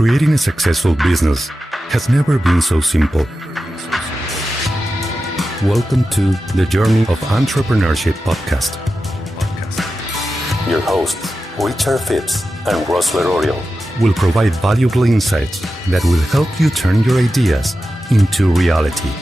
Creating a successful business has never been so simple. Welcome to the Journey of Entrepreneurship podcast. Your hosts, Richard Phipps and Ross Lerorio, will provide valuable insights that will help you turn your ideas into reality.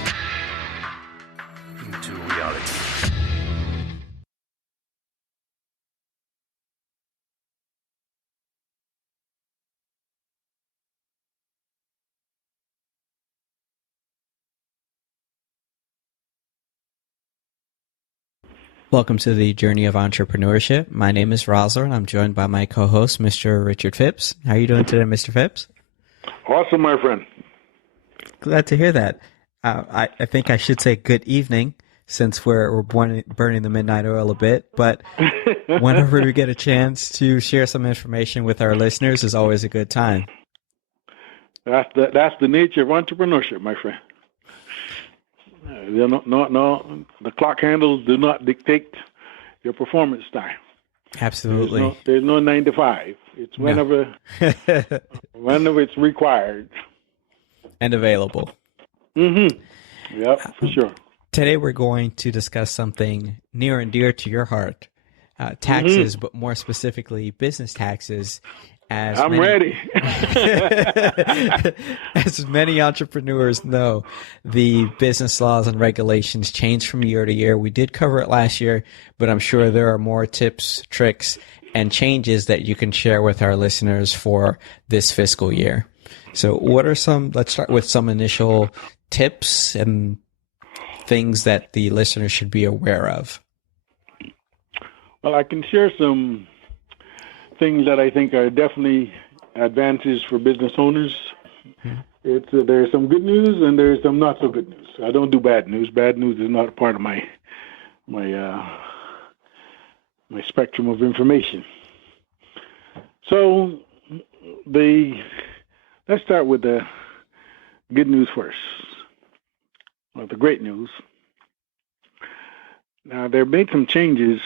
Welcome to the Journey of Entrepreneurship. My name is Rosler, and I'm joined by my co-host, Mr. Richard Phipps. How are you doing today, Mr. Phipps? Awesome, my friend. Glad to hear that. I think I should say good evening, since we're burning the midnight oil a bit. But whenever we get a chance to share some information with our listeners is always a good time. That's the nature of entrepreneurship, my friend. No, the clock handles do not dictate your performance time. Absolutely. There's no 9 to 5. It's whenever it's required. And available. Mm-hmm. Yep, for sure. Today we're going to discuss something near and dear to your heart, taxes, but more specifically business taxes. I'm ready. As many entrepreneurs know, the business laws and regulations change from year to year. We did cover it last year, but I'm sure there are more tips, tricks, and changes that you can share with our listeners for this fiscal year. So let's start with some initial tips and things that the listeners should be aware of. Well, I can share some things that I think are definitely advantages for business owners. There's some good news and there's some not so good news. I don't do bad news. Bad news is not a part of my spectrum of information. So let's start with the good news first. Well, the great news. Now, there have been some changes.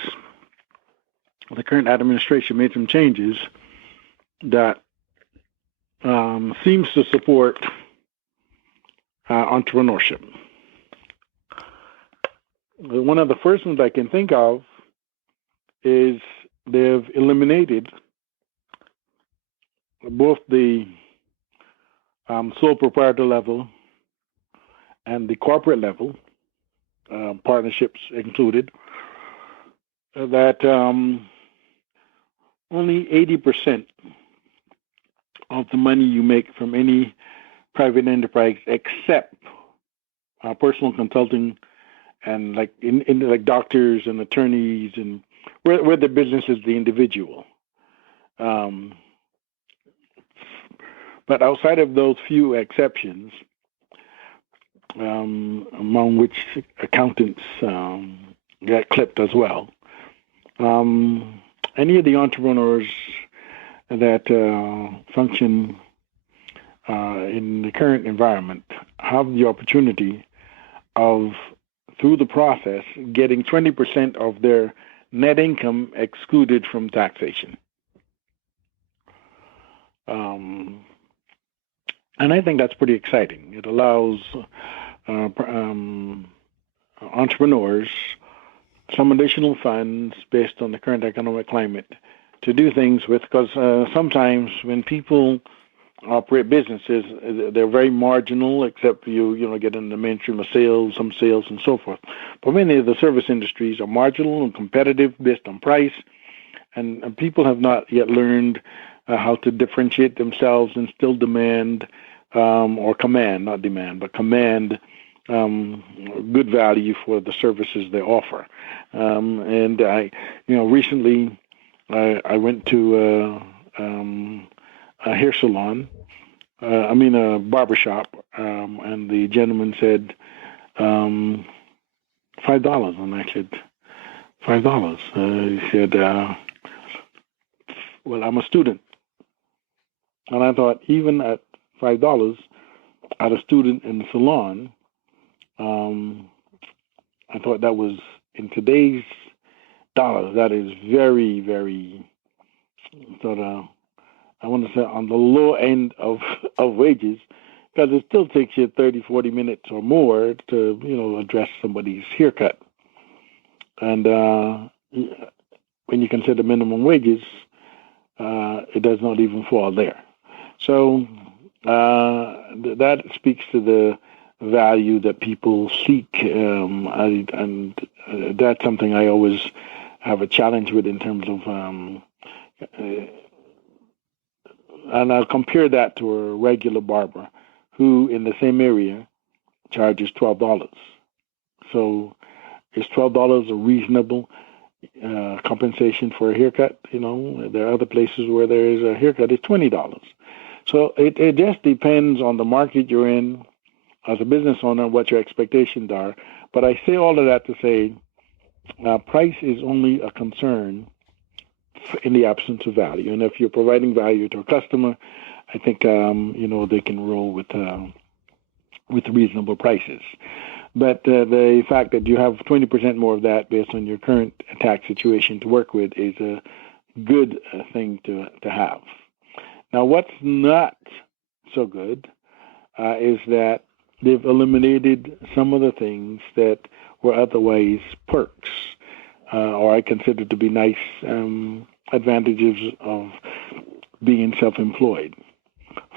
The current administration made some changes that seems to support entrepreneurship. One of the first ones I can think of is they've eliminated both the sole proprietor level and the corporate level, partnerships included, that only 80% of the money you make from any private enterprise, except personal consulting and like like doctors and attorneys and where the business is the individual. But outside of those few exceptions, among which accountants got clipped as well, any of the entrepreneurs that function in the current environment have the opportunity of, through the process, getting 20% of their net income excluded from taxation. And I think that's pretty exciting. It allows entrepreneurs some additional funds based on the current economic climate to do things with, because sometimes when people operate businesses, they're very marginal, except you get in the mainstream of sales, some sales and so forth. But many of the service industries are marginal and competitive based on price, and people have not yet learned how to differentiate themselves and still demand or command, not demand, but command good value for the services they offer. And recently I went to a hair salon, a barbershop, and the gentleman said, $5. And I said, $5? He said, well, I'm a student. And I thought, even at $5, at a student in the salon, I thought that was, in today's dollars, that is very, very sort of I want to say on the low end of wages, because it still takes you 30, 40 minutes or more to, address somebody's haircut. And when you consider minimum wages, it does not even fall there. So that speaks to the value that people seek, and that's something I always have a challenge with in terms of, and I'll compare that to a regular barber who in the same area charges $12. So is $12 a reasonable compensation for a haircut? There are other places where there is a haircut, it's $20. So it just depends on the market you're in as a business owner, what your expectations are. But I say all of that to say price is only a concern in the absence of value. And if you're providing value to a customer, I think, they can roll with reasonable prices. But the fact that you have 20% more of that based on your current tax situation to work with is a good thing to have. Now, what's not so good is that they've eliminated some of the things that were otherwise perks, or I consider to be nice advantages of being self-employed.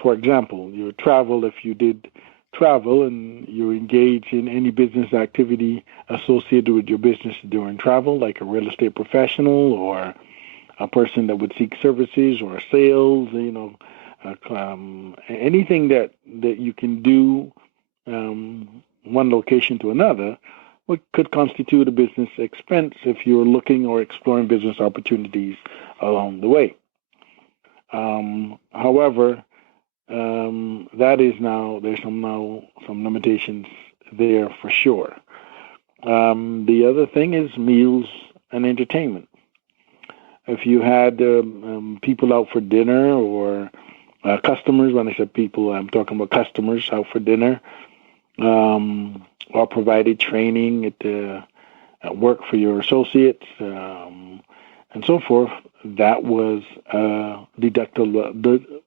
For example, your travel, if you did travel and you engage in any business activity associated with your business during travel, like a real estate professional or a person that would seek services or sales, anything that you can do one location to another, what could constitute a business expense if you're looking or exploring business opportunities along the way. However, that is there's some limitations there for sure. The other thing is meals and entertainment. If you had people out for dinner or customers, when I said people, I'm talking about customers out for dinner, or provided training at work for your associates, and so forth, that was a deductible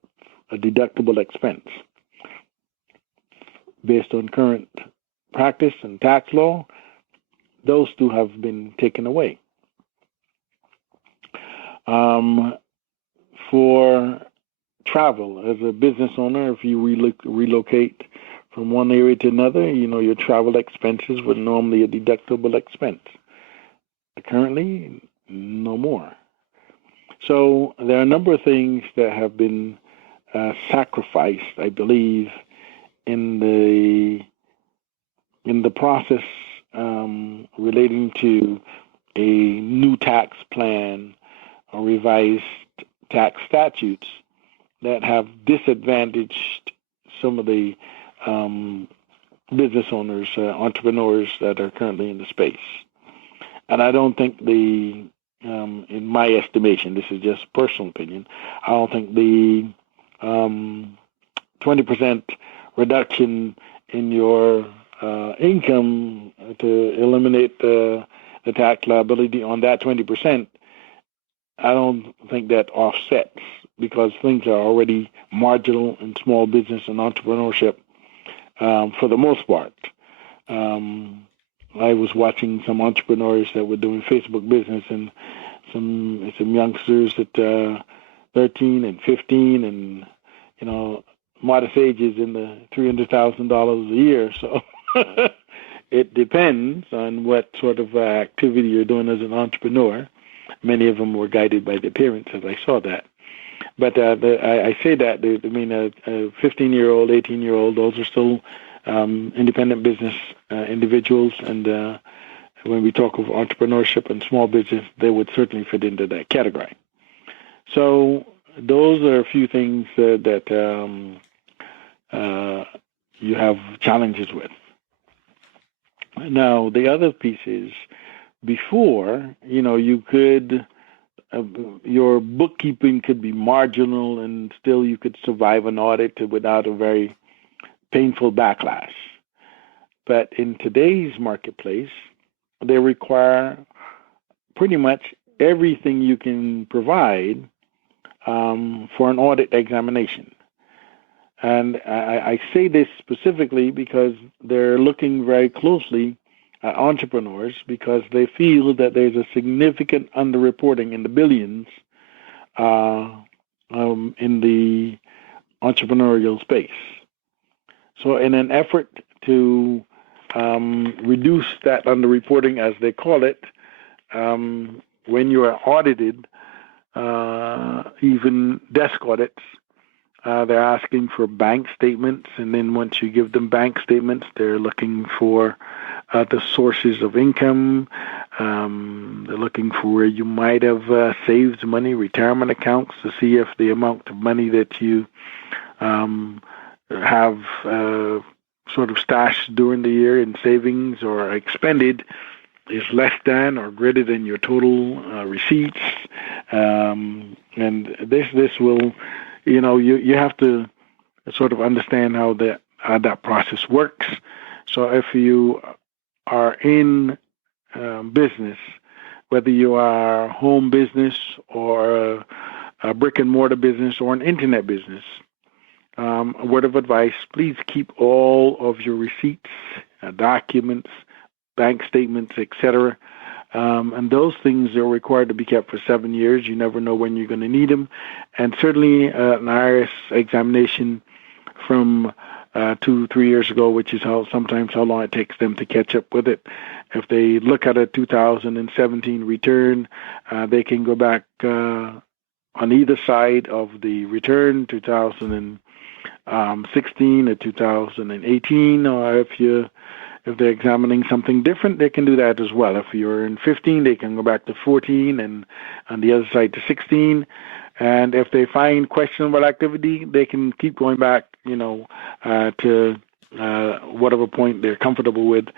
expense. Based on current practice and tax law, those two have been taken away. For travel, as a business owner, if you relocate from one area to another, your travel expenses were normally a deductible expense. Currently, no more. So there are a number of things that have been sacrificed, I believe, in the process relating to a new tax plan or revised tax statutes that have disadvantaged some of the business owners, entrepreneurs that are currently in the space. And I don't think in my estimation, this is just personal opinion, I don't think the 20% reduction in your income to eliminate the tax liability on that 20%, I don't think that offsets, because things are already marginal in small business and entrepreneurship for the most part. I was watching some entrepreneurs that were doing Facebook business, and some youngsters at 13 and 15 and, modest ages in the $300,000 a year. So it depends on what sort of activity you're doing as an entrepreneur. Many of them were guided by their parents, as I saw that. But I say that, a 15-year-old, 18-year-old, those are still independent business individuals. And when we talk of entrepreneurship and small business, they would certainly fit into that category. So those are a few things that you have challenges with. Now, the other piece is, before, you could, your bookkeeping could be marginal and still you could survive an audit without a very painful backlash. But in today's marketplace, they require pretty much everything you can provide for an audit examination. And I say this specifically because they're looking very closely at entrepreneurs because they feel that there's a significant underreporting in the billions in the entrepreneurial space. So in an effort to reduce that underreporting, as they call it, when you are audited, even desk audits, they're asking for bank statements, and then once you give them bank statements, they're looking for the sources of income. They're looking for where you might have saved money, retirement accounts, to see if the amount of money that you have sort of stashed during the year in savings or expended is less than or greater than your total receipts. And this will, you have to sort of understand how that process works. So if you are in business, whether you are a home business or a brick and mortar business or an internet business, a word of advice, please keep all of your receipts, documents, bank statements, etc. And those things are required to be kept for 7 years. You never know when you're going to need them. And certainly an IRS examination from 2-3 years ago, which is sometimes how long it takes them to catch up with it. If they look at a 2017 return, they can go back on either side of the return, 2016 or 2018, or if they're examining something different, they can do that as well. If you're in 15, they can go back to 14, and on the other side to 16. And if they find questionable activity, they can keep going back, to whatever point they're comfortable with.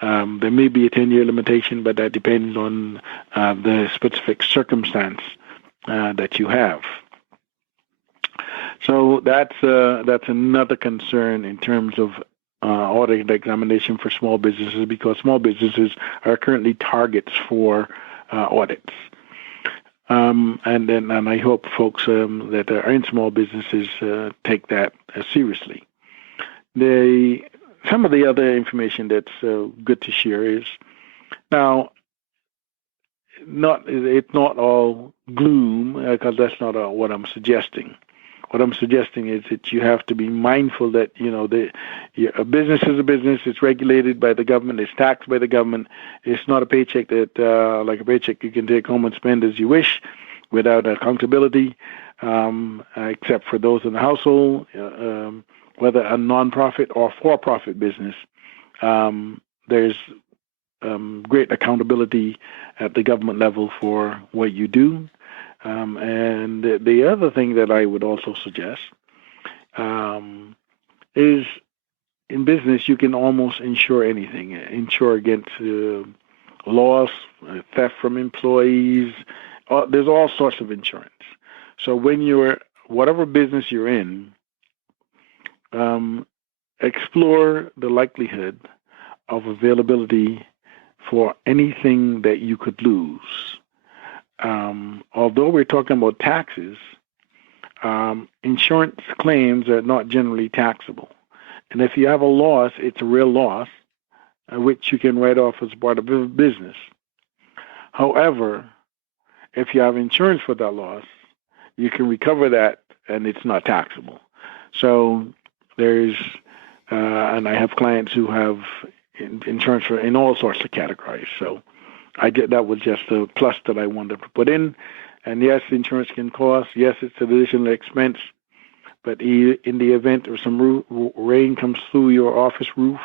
There may be a 10-year limitation, but that depends on the specific circumstance that you have. So that's another concern in terms of audit examination for small businesses, because small businesses are currently targets for audits. And I hope folks that are in small businesses take that seriously. Some of the other information that's good to share is, now, it's not all gloom, because that's not what I'm suggesting. What I'm suggesting is that you have to be mindful that, a business is a business. It's regulated by the government. It's taxed by the government. It's not a paycheck that, like a paycheck, you can take home and spend as you wish without accountability, except for those in the household, whether a nonprofit or for-profit business. There's great accountability at the government level for what you do. And the other thing that I would also suggest is, in business, you can almost insure anything. Insure against loss, theft from employees. There's all sorts of insurance. So when whatever business you're in, explore the likelihood of availability for anything that you could lose. Although we're talking about taxes, insurance claims are not generally taxable. And if you have a loss, it's a real loss, which you can write off as part of business. However, if you have insurance for that loss, you can recover that, and it's not taxable. So there's, and I have clients who have insurance in all sorts of categories. So that was just a plus that I wanted to put in. And yes, insurance can cost. Yes, it's an additional expense. But in the event of some rain comes through your office roof,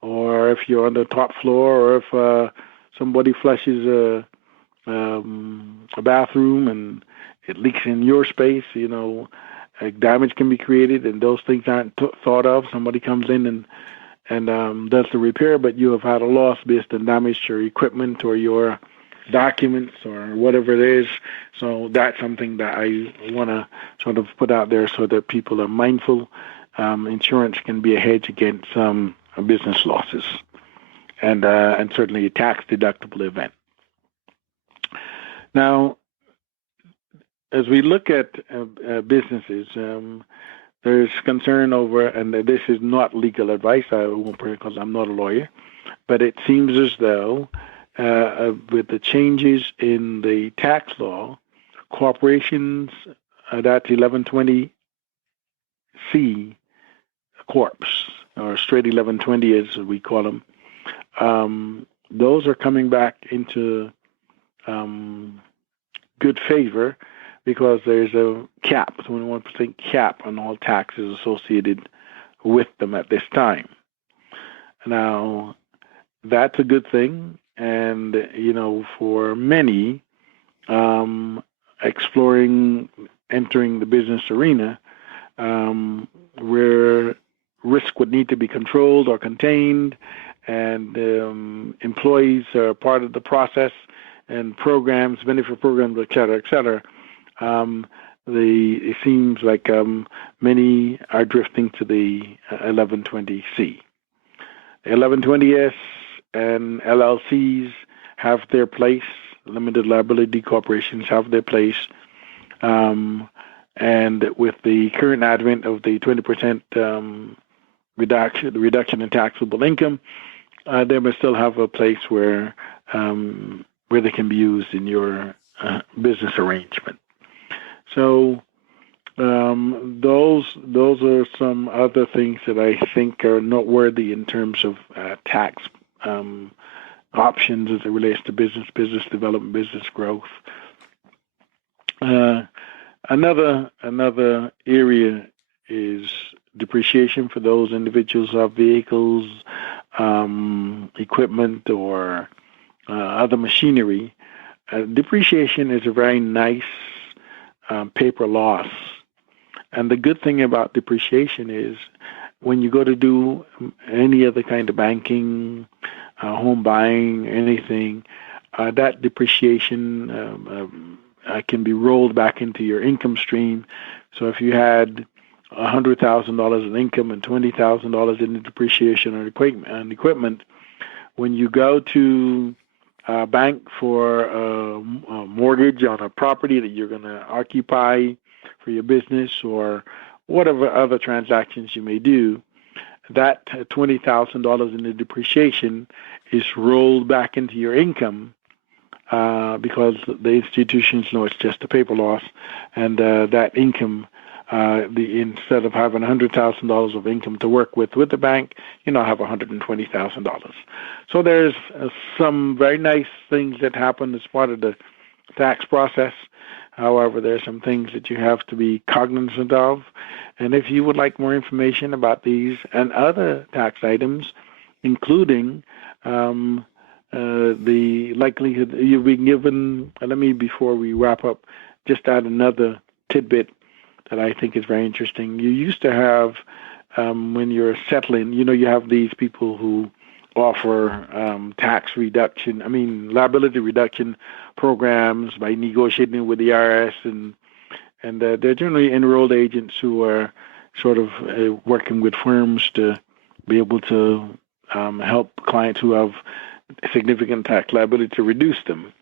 or if you're on the top floor, or if somebody flushes a bathroom and it leaks in your space, damage can be created, and those things aren't thought of. Somebody comes in and does the repair, but you have had a loss based on damage to your equipment or your documents or whatever it is. So that's something that I want to sort of put out there so that people are mindful. Insurance can be a hedge against business losses, and certainly a tax-deductible event. Now, as we look at businesses, there's concern over, and this is not legal advice, I won't put it because I'm not a lawyer, but it seems as though with the changes in the tax law, corporations, that's 1120C corps, or straight 1120 as we call them, those are coming back into good favor because there's a cap, 21% cap on all taxes associated with them at this time. Now, that's a good thing, and for many exploring entering the business arena, where risk would need to be controlled or contained, and employees are part of the process, and programs, benefit programs, et cetera, it seems like many are drifting to the 1120C. 1120S and LLCs have their place. Limited liability corporations have their place. And with the current advent of the 20% reduction in taxable income, they must still have a place where they can be used in your business arrangement. So those are some other things that I think are noteworthy in terms of tax options as it relates to business development, business growth. Another area is depreciation for those individuals who have vehicles, equipment, or other machinery. Depreciation is a very nice paper loss. And the good thing about depreciation is when you go to do any other kind of banking, home buying, anything, that depreciation can be rolled back into your income stream. So if you had $100,000 in income and $20,000 in depreciation on equipment, when you go to a bank for a mortgage on a property that you're going to occupy for your business or whatever other transactions you may do, that $20,000 in the depreciation is rolled back into your income because the institutions know it's just a paper loss, and that income, instead of having $100,000 of income to work with the bank, you now have $120,000. So there's some very nice things that happen as part of the tax process. However, there's some things that you have to be cognizant of. And if you would like more information about these and other tax items, including the likelihood you've been given, before we wrap up, just add another tidbit that I think is very interesting. You used to have, when you're settling, you have these people who offer liability reduction programs by negotiating with the IRS, and they're generally enrolled agents who are sort of working with firms to be able to help clients who have significant tax liability to reduce them.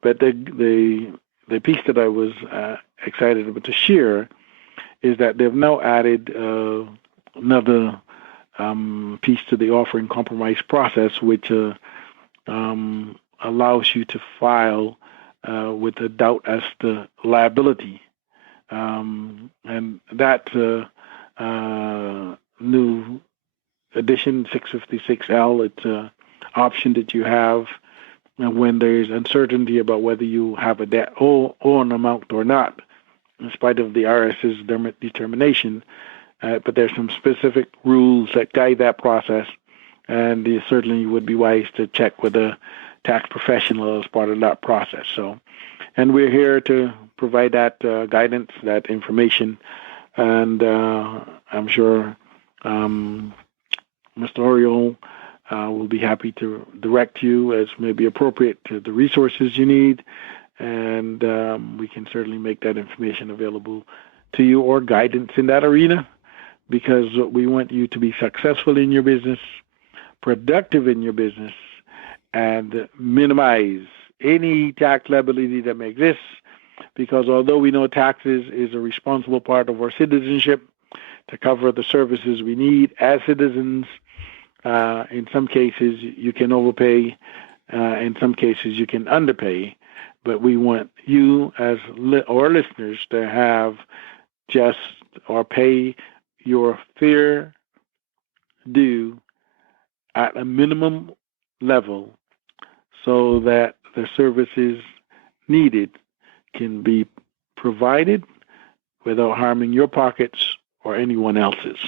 But the piece that I was excited about to share is that they've now added another piece to the offering compromise process, which allows you to file with a doubt as to liability. And that new edition 656L, it's an option that you have when there's uncertainty about whether you have a debt or an amount or not, in spite of the IRS's determination. But there's some specific rules that guide that process, and you certainly would be wise to check with a tax professional as part of that process. So, and we're here to provide that guidance, that information, and I'm sure Mr. Oriole will be happy to direct you as may be appropriate to the resources you need, and we can certainly make that information available to you or guidance in that arena, because we want you to be successful in your business, productive in your business, and minimize any tax liability that may exist, because although we know taxes is a responsible part of our citizenship to cover the services we need as citizens, in some cases you can overpay, in some cases you can underpay, but we want you as our listeners to have just or pay your fair due at a minimum level so that the services needed can be provided without harming your pockets or anyone else's.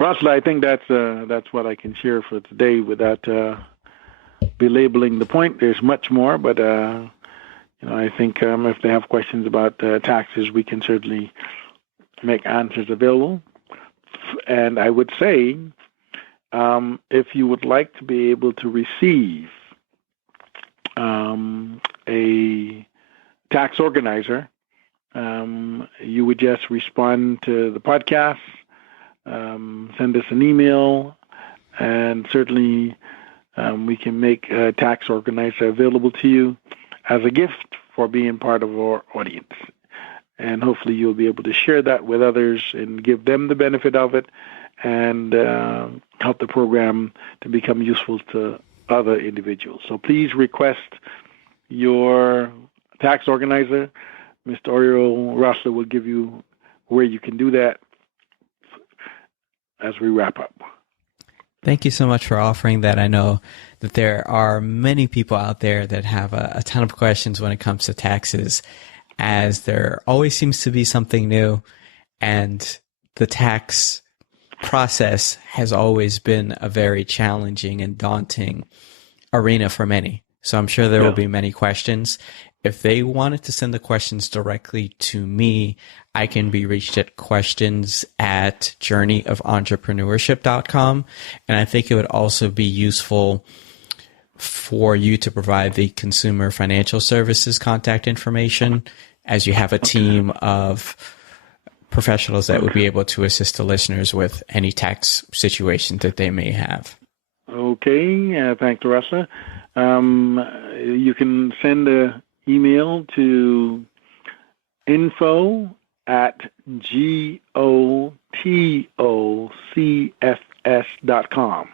Rosler, I think that's what I can share for today without belabeling the point. There's much more, but I think if they have questions about taxes, we can certainly make answers available. And I would say, if you would like to be able to receive a tax organizer, you would just respond to the podcast, send us an email, and certainly we can make a tax organizer available to you as a gift for being part of our audience. And hopefully you'll be able to share that with others and give them the benefit of it and help the program to become useful to other individuals. So please request your tax organizer. Mr. Oriel Rosler will give you where you can do that as we wrap up. Thank you so much for offering that. I know that there are many people out there that have a ton of questions when it comes to taxes, as there always seems to be something new, and the tax process has always been a very challenging and daunting arena for many. So I'm sure there will be many questions. If they wanted to send the questions directly to me, I can be reached at questions@journeyoфentrepreneurship.com. And I think it would also be useful for you to provide the Consumer Financial Services contact information, as you have a team of professionals that would be able to assist the listeners with any tax situations that they may have. Okay, thank you, Rosler. You can send an email to info@gotocfs.com.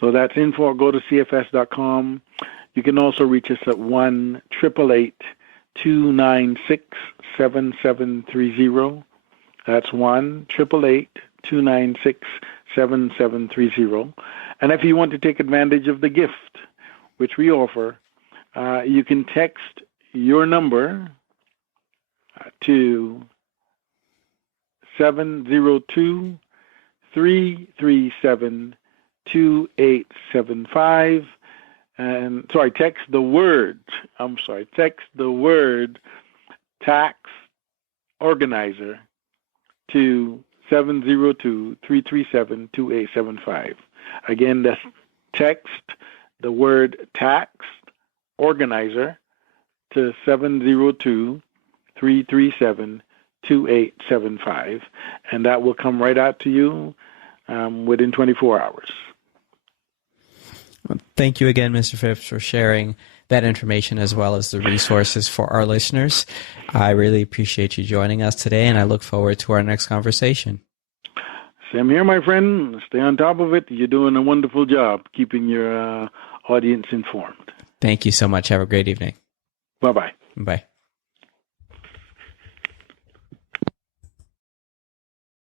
So that's info, go to cfs.com. You can also reach us at 1-888-296-7730. That's 1-888-296-7730. And if you want to take advantage of the gift, which we offer, you can text your number to 702-337-2875. And text the word tax organizer to 702-337-2875. Again, that's text the word tax organizer to 702-337-2875, and that will come right out to you within 24 hours. Thank you again, Mr. Phipps, for sharing that information as well as the resources for our listeners. I really appreciate you joining us today, and I look forward to our next conversation. Same here, my friend. Stay on top of it. You're doing a wonderful job keeping your audience informed. Thank you so much. Have a great evening. Bye-bye. Bye.